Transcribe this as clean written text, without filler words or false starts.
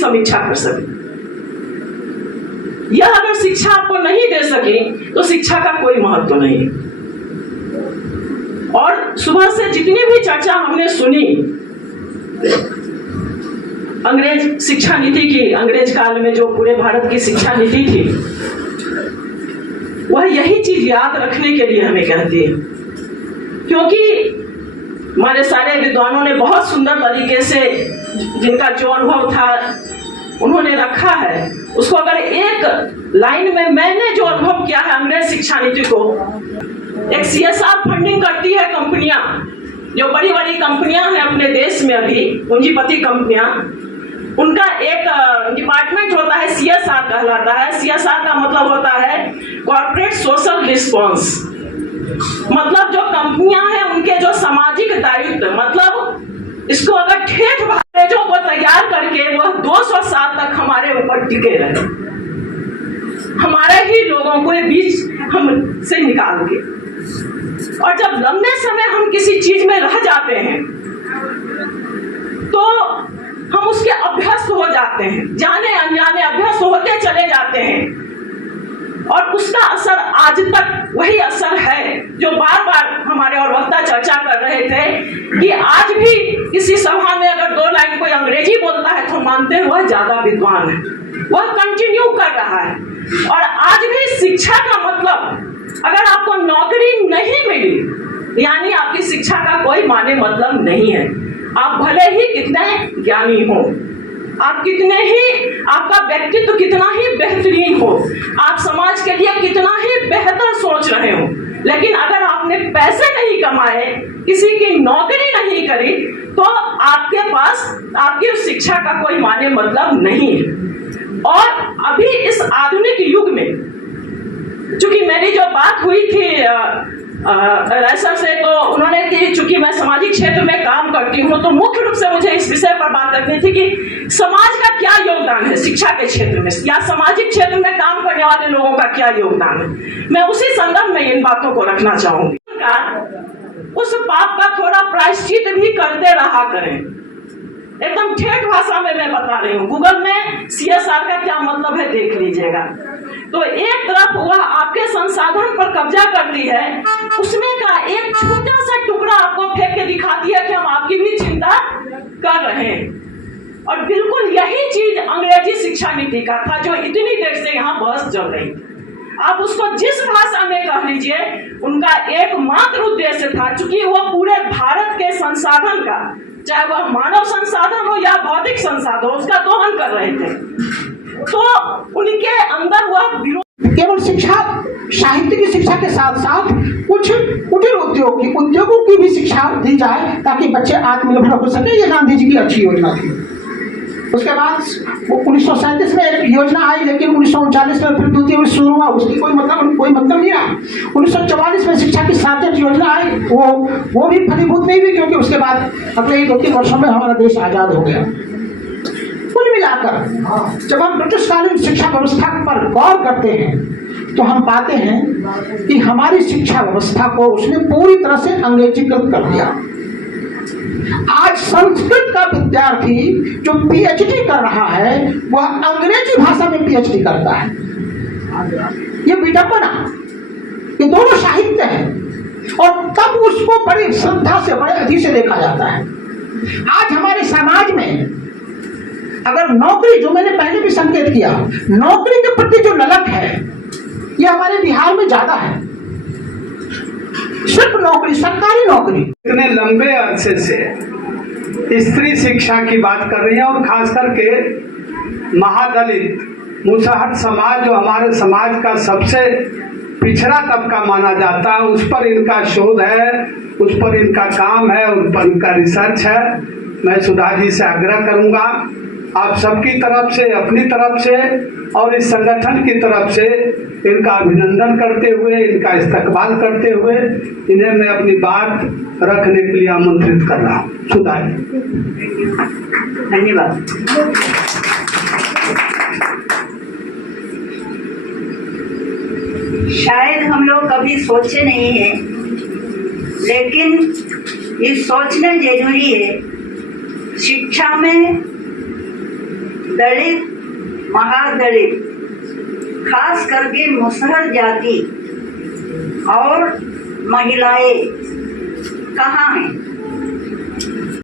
समीक्षा कर सके। यह अगर शिक्षा आपको नहीं दे सके तो शिक्षा का कोई महत्व नहीं। और सुबह से जितनी भी चर्चा हमने सुनी अंग्रेज शिक्षा नीति की, अंग्रेज काल में जो पूरे भारत की शिक्षा नीति थी, वह यही चीज याद रखने के लिए हमें कहती है। क्योंकि हमारे सारे विद्वानों ने बहुत सुंदर तरीके से जिनका जो अनुभव था उन्होंने रखा है, उसको अगर एक लाइन में मैंने जो अनुभव किया है अंग्रेज शिक्षा नीति को, एक CSR फंडिंग करती है कंपनियां, जो बड़ी बड़ी कंपनियां हैं अपने देश में अभी, पूंजीपति कंपनियां, उनका एक डिपार्टमेंट होता है CSR कहलाता है। CSR का मतलब होता है कॉर्पोरेट सोशल रिस्पॉन्स। मतलब जो कंपनियां हैं उनके जो सामाजिक दायित्व, मतलब इसको अगर ठेठ भाषाओं को तैयार करके वह 200 साल तक हमारे ऊपर टिके रहे, हमारे ही लोगों को बीच हम से निकाल के। और जब लंबे समय हम किसी चीज में रह जाते हैं तो हम उसके अभ्यस्त हो जाते हैं, जाने अनजाने अभ्यस्त होते चले जाते हैं। और उसका असर आज तक वही असर है जो बार बार हमारे और वक्ता चर्चा कर रहे थे कि आज भी किसी सभा में अगर 2 लाइन कोई अंग्रेजी बोलता है तो मानते हैं वह ज्यादा विद्वान है, वह कंटिन्यू कर रहा है। और आज भी शिक्षा का मतलब, अगर आपको नौकरी नहीं मिली यानी आपकी शिक्षा का कोई माने मतलब नहीं है। आप भले ही कितने ज्ञानी हो, आप कितने ही, आपका व्यक्तित्व कितना ही बेहतरीन हो, आप समाज के लिए कितना ही बेहतर सोच रहे हो, लेकिन अगर आपने पैसे नहीं कमाए, किसी की नौकरी नहीं करी, तो आपके पास आपकी उस शिक्षा का कोई माने मतलब नहीं है। और अभी इस आधुनिक युग में, चूंकि मेरी जो बात हुई थी रायसर से, तो उन्होंने कि चूंकि मैं सामाजिक क्षेत्र में काम करती हूँ तो मुख्य रूप से मुझे इस विषय पर बात करनी थी कि समाज का क्या योगदान है शिक्षा के क्षेत्र में, या सामाजिक क्षेत्र में काम करने वाले लोगों का क्या योगदान है। मैं उसी संदर्भ में इन बातों को रखना चाहूंगी। उस पाप का थोड़ा प्रायश्चित भी करते रहा करें। एकदम ठेठ भाषा में मैं बता रही हूँ, गूगल में CSR का क्या मतलब है देख लीजिएगा। तो एक तरफ वह आपके संसाधन पर कब्जा करती है, उसमें का एक छोटा सा टुकड़ा आपको फेंक के दिखाती है कि हम आपकी भी चिंता कर रहे हैं। और बिल्कुल यही चीज अंग्रेजी शिक्षा नीति का था जो इतनी देर से यहाँ बहस चल रही थी। आप उसको जिस भाषा में कह लीजिए, उनका एकमात्र उद्देश्य था, चूंकि वो पूरे भारत के संसाधन का, चाहे वह मानव संसाधन हो या भौतिक संसाधन हो, उसका दोहन कर रहे थे। तो उनके अंदर वह विरोध, केवल शिक्षा, साहित्य की शिक्षा के साथ साथ कुछ कुटीर उद्योगों की भी शिक्षा दी जाए ताकि बच्चे आत्मनिर्भर हो सके। ये गांधी जी की अच्छी योजना थी। उसके बाद 1937 में एक योजना आई, लेकिन 1939 में फिर द्वितीय विश्व शुरू हुआ, उसकी कोई मतलब नहीं रहा। 1944 में शिक्षा की सार्वजनिक योजना आई, वो भी फलीभूत नहीं हुई, क्योंकि उसके बाद अगले 2-3 वर्षों में हमारा देश आजाद हो गया। कुल मिलाकर जब हम ब्रिटिशकालीन शिक्षा व्यवस्था पर गौर करते हैं तो हम पाते हैं कि हमारी शिक्षा व्यवस्था को उसने पूरी तरह से अंग्रेजीकृत कर दिया। आज संस्कृत का विद्यार्थी जो PhD कर रहा है वह अंग्रेजी भाषा में PhD करता है। ये विडंबना, ये दोनों साहित्य है, और तब उसको बड़ी श्रद्धा से, बड़े अधि से देखा जाता है। आज हमारे समाज में अगर नौकरी, जो मैंने पहले भी संकेत किया, नौकरी के प्रति जो ललक है ये हमारे बिहार में ज्यादा है। सिर्फ नौकरी, सरकारी नौकरी। इतने लंबे अरसे से स्त्री शिक्षा की बात कर रही है, और खास करके महादलित मुसहर समाज, जो हमारे समाज का सबसे पिछड़ा तबका माना जाता है, उस पर इनका शोध है, उस पर इनका काम है, उस पर इनका रिसर्च है। मैं सुधा जी से आग्रह करूंगा, आप सबकी तरफ से, अपनी तरफ से और इस संगठन की तरफ से इनका अभिनंदन करते हुए, इनका इस्तकबाल करते हुए, इन्हें मैं अपनी बात रखने के लिए आमंत्रित कर रहा हूँ। सुधा जी, धन्यवाद। शायद हम लोग कभी सोचे नहीं हैं, लेकिन ये सोचना जरूरी है। शिक्षा में दलित, महादलित, खास करके मुसहर जाति और महिलाएं कहाँ हैं?